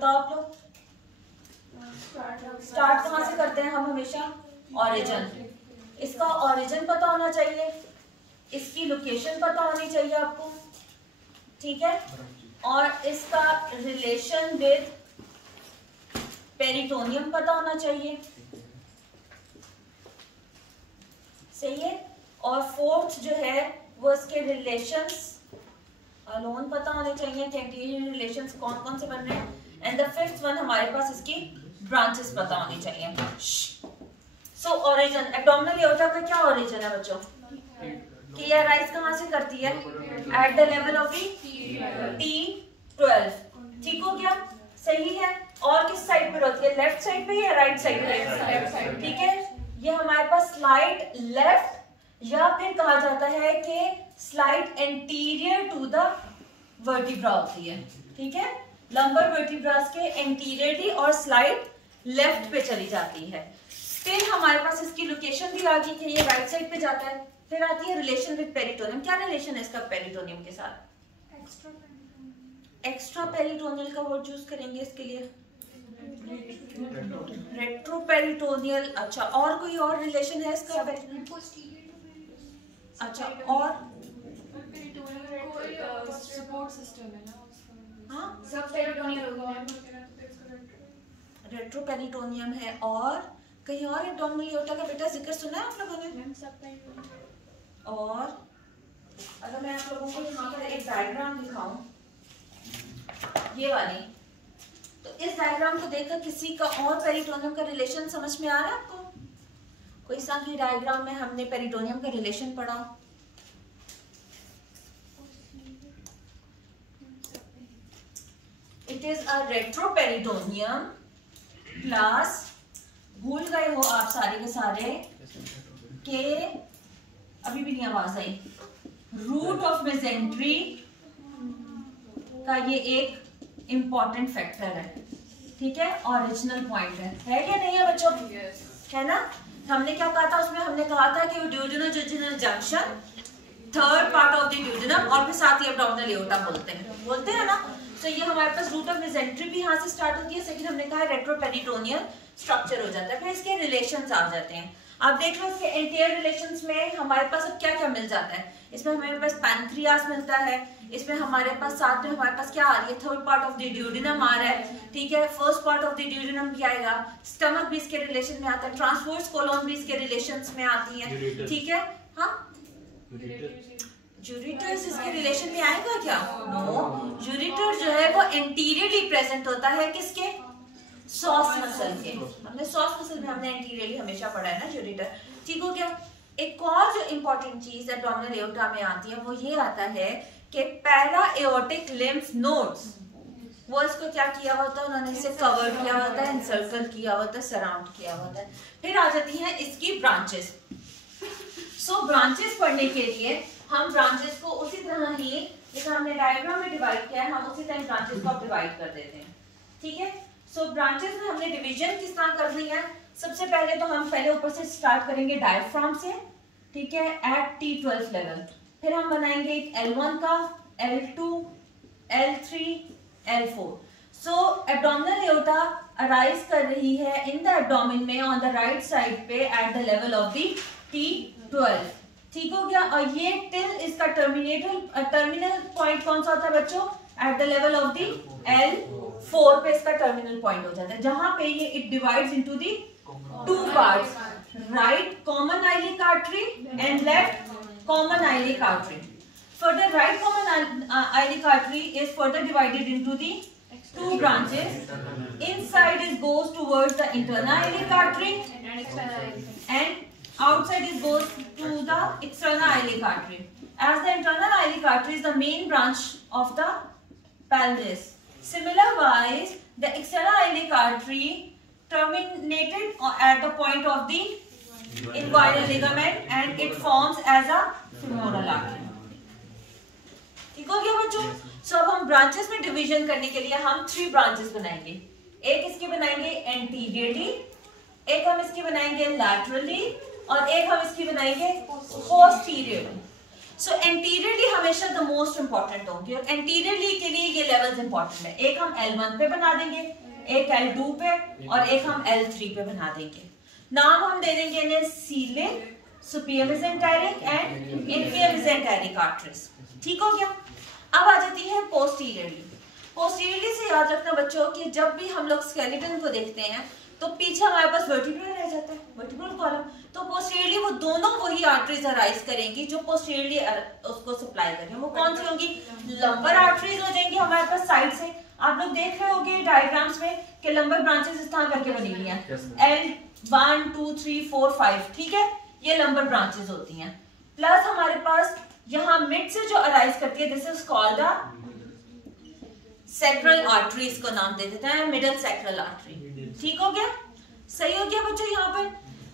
बताओ आप लोग। स्टार्ट कहाँ से करते हैं हम हमेशा? ओरिजिन। इसका ओरिजिन पता होना चाहिए, इसकी लोकेशन पता होनी चाहिए आपको, ठीक है, और इसका रिलेशन विद पेरिटोनियम पता होना चाहिए, सही है। और फोर्थ जो है वो इसके रिलेशंस अलोन पता होने चाहिए कि एंटीरियर रिलेशंस कौन कौन से बन रहे हैं। एंड द फिफ्थ वन हमारे पास इसकी ब्रांचेस पता होनी चाहिए। सो ओरिजिन, एब्डोमिनल एओर्टा का क्या ओरिजिन है बच्चों? कि यह राइज कहाँ से करती है? At the level of the T12। ठीक हो गया, सही है। और किस साइड पे होती है? लेफ्ट साइड पे या राइट साइड पे? ठीक है, ये हमारे पास स्लाइड लेफ्ट या फिर कहा जाता है कि slide anterior to the vertebra होती है, ठीक है। लंबर वर्टिब्रास के एंटीरियरली और स्लाइड लेफ्ट पे चली जाती है। फिर हमारे पास इसकी लोकेशन भी आ गई कि ये राइट साइड पे जाता है। फिर आती है रिलेशन विद पेरिटोनियम। क्या रिलेशन है इसका पेरिटोनियम के साथ? एक्स्ट्रा पेरिटोनियल का वर्ड यूज करेंगे इसके लिए, रेट्रोपेरिटोनियल। अच्छा, और कोई और रिलेशन है इसका? अच्छा, और सपोर्ट सिस्टम है ना, हाँ, सब पेरिटोनियल होगा। रेट्रोपेरिटोनियम है, और कहीं और एब्डोमिनल एओर्टा का बेटा जिक्र सुना है आप लोगों ने? और अगर मैं आप लोगों को यहाँ पर एक डायग्राम दिखाऊं, ये वाली, तो इस डायग्राम को देखकर किसी का और पेरिटोनियम का रिलेशन समझ में आ रहा है आपको? कोई सा भी डायग्राम में हमने पेरिटोनियम का रिलेशन पढ़ा? It is a retroperitoneum plus, भूल गए हो आप सारे के सारे के, अभी भी नहीं आवाज आई, रूट ऑफ मेसेंट्री का ये एक इंपॉर्टेंट फैक्टर है, ठीक है, ओरिजिनल पॉइंट है या नहीं है बच्चों? है ना। हमने क्या कहा था उसमें? हमने कहा था कि duodenal jejunal junction, third part of the duodenum, और फिर साथ ही एब्डोमिनल एओर्टा बोलते हैं ना। तो ये हमारे पास रूट ऑफ मेसेंट्री भी यहाँ से स्टार्ट होती है। सेकंड हमने कहा रेट्रोपेरिटोनियल स्ट्रक्चर हो जाता है। फिर इसके रिलेशंस आ जाते हैं। आप देख लो इसके एंटीरियर रिलेशंस में हमारे पास अब क्या क्या मिल जाता है। इसमें हमारे पास पैंक्रियास मिलता है, इसमें हमारे पास साथ में हमारे पास क्या आ रही है? Third part of the duodenum आ रहा है, ठीक है। First part of the duodenum भी आएगा, स्टमक भी इसके रिलेशन में आता है, ट्रांसवर्स कोलोन भी इसके रिलेशंस में आती है, ठीक है। हाँ, यूरिटर्स इसके रिलेशन में आएगा क्या? नो, यूरिटर जो है वो एंटीरियरली प्रेजेंट होता है किसके? सॉस मसल के। हमने सॉस मसल में हमने एंटीरियरली हमेशा पढ़ा है ना यूरिटर, ठीक हो गया। एक और जो इंपॉर्टेंट चीज एब्डोमिनल एओर्टा में आती है वो ये आता है कि पैरा एओर्टिक लिम्फ नोड्स, वो इसको क्या किया हुआ होता है? उन्होंने इसे कवर किया हुआ होता है, एनसर्कल किया हुआ होता है, सराउंड किया हुआ होता है। फिर आ जाती हैं इसकी ब्रांचेस। सो ब्रांचेस पढ़ने के लिए हम ब्रांचेस को उसी तरह ही जैसे हमने डायग्राम में डिवाइड किया है, हम उसी तरह ब्रांचेस को डिवाइड कर देते हैं, ठीक है। सो ब्रांचेस में हमने डिवीजन किस तरह करनी है? सबसे पहले तो हम पहले ऊपर से स्टार्ट करेंगे डायफ्राम से, ठीक है, एट T12 लेवल। फिर हम बनाएंगे एक L1 का, L2, L3, L4। सो एब्डोमिनल एओर्टा अराइज कर रही है इन द एब्डोमेन में ऑन द राइट साइड पे at the level of the T12, ठीक हो गया। और ये टिल इसका टर्मिनल पॉइंट कौन सा होता है बच्चों? At the level of the L4 पे इसका टर्मिनल पॉइंट हो जाता है, जहां पे ये it divides into the two parts, right common iliac artery and left common iliac artery. Further, right common iliac artery is further divided into the two branches. Inside it goes towards the internal iliac artery and outside it goes to the external iliac artery. As the internal iliac artery is the main branch of the pelvis. Similarwise, the external iliac artery terminated at the point of the inguinal ligament and it forms as a femoral artery. ठीक हो गया बच्चों? सो अब हम branches में division करने के लिए हम 3 ब्रांचेस बनाएंगे. एक इसके बनाएंगे एंटीरियरली, एक हम इसकी बनाएंगे लैटरली और एक हम इसकी बनाएंगे पोस्टीरियरली. सो एंटीरियरली हमेशा द मोस्ट इंपॉर्टेंट होंगे और एंटीरियरली के लिए ये लेवल्स इंपॉर्टेंट है। एक हम L1 पे बना देंगे, एक L2 पे और एक हम L3 पे बना देंगे। नाम हम दे देंगे इन्हें coeliac, superior mesenteric and inferior mesenteric arteries. ठीक हो गया। अब आ जाती है पोस्टीरियरली। पोस्टीरियरली से याद रखना बच्चों कि जब भी हम लोग स्केलेटन को देखते हैं तो पीछे हमारे पास वर्टिब्रल रह जाता है, वर्टिब्रल कॉलम। तो पोस्टीरियरली वो दोनों वही आर्टरीज अराइज करेंगी जो पोस्टीरियरली उसको सप्लाई करेंगे। वो कौन सी होंगी? लंबर आर्टरीज हो जाएंगी हमारे पास साइड से। आप लोग देख रहे होंगे डायग्राम्स में कि लंबर ब्रांचेस इस तरह करके बनी हुई हैं, L1 2 3 4 5, ठीक है, ये लंबर ब्रांचेस होती हैं। प्लस हमारे पास यहाँ मिड से जो अराइज करती है, this is called the sacral artery, इसको नाम दे देते हैं मिडल सैक्रल आर्टरी। ठीक हो गया, सही हो गया बच्चों। यहाँ पर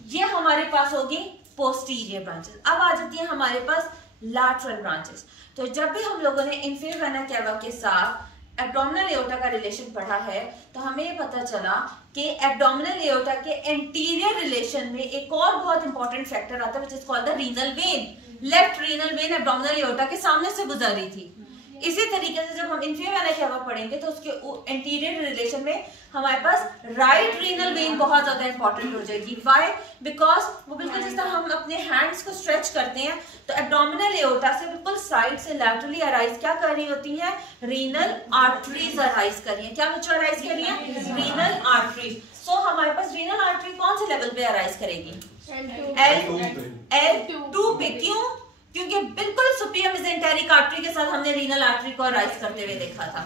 ये हमारे पास होगी पोस्टीरियर ब्रांचेस। अब आ जाती है हमारे पास लैटरल ब्रांचेस। तो जब भी हम लोगों ने इंफीरियर वेना कैवा के साथ एब्डोमिनल एओर्टा का रिलेशन पढ़ा है तो हमें ये पता चला कि एब्डोमिनल एओर्टा के एंटीरियर रिलेशन में एक और बहुत इंपॉर्टेंट फैक्टर आता है which is called the renal vein. Left renal vein abdominal aorta के सामने से गुजर रही थी। इसी तरीके से जब हम इंफीरियर वेना कैवा पढ़ेंगे तो उसके एंटीरियर रिलेशन में हमारे पास राइट रीनल वेन बहुत ज्यादा इंपॉर्टेंट हो जाएगी। व्हाई? बिकॉज वो बिल्कुल जिस तरह हम अपने हैंड्स को स्ट्रेच करते हैं तो एब्डोमिनल एओर्टा से बिल्कुल साइड से लैटरली अराइज क्या कर रही होती है? रीनल आर्टरीज अराइज कर रही है। क्या बच्चों अराइज कर रही है? Renal arteries. सो हमारे पास रीनल आर्टरी कौन से लेवल पे अराइज करेगी? L2 पे। क्यों? क्योंकि बिल्कुल सुपीरियर मेसेंटेरिक आर्टरी के साथ हमने रीनल आर्टरी को अराइज करते हुए देखा था।